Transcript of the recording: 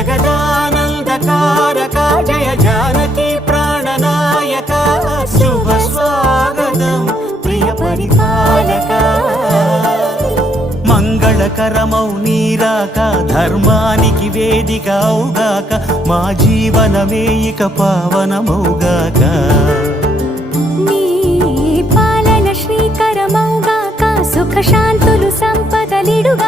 జగదానందకారక జయ జానకి ప్రాణనాయక శుభ స్వాగతం ప్రియ పరిపాలక మంగళకరమౌ నీరాక ధర్మానికి వేదిక అవుగాక మా జీవనమే ఇక పావనమౌగాక నీ పాలన శ్రీకరమౌగాక సుఖ శాంతులు సంపదలిడుగా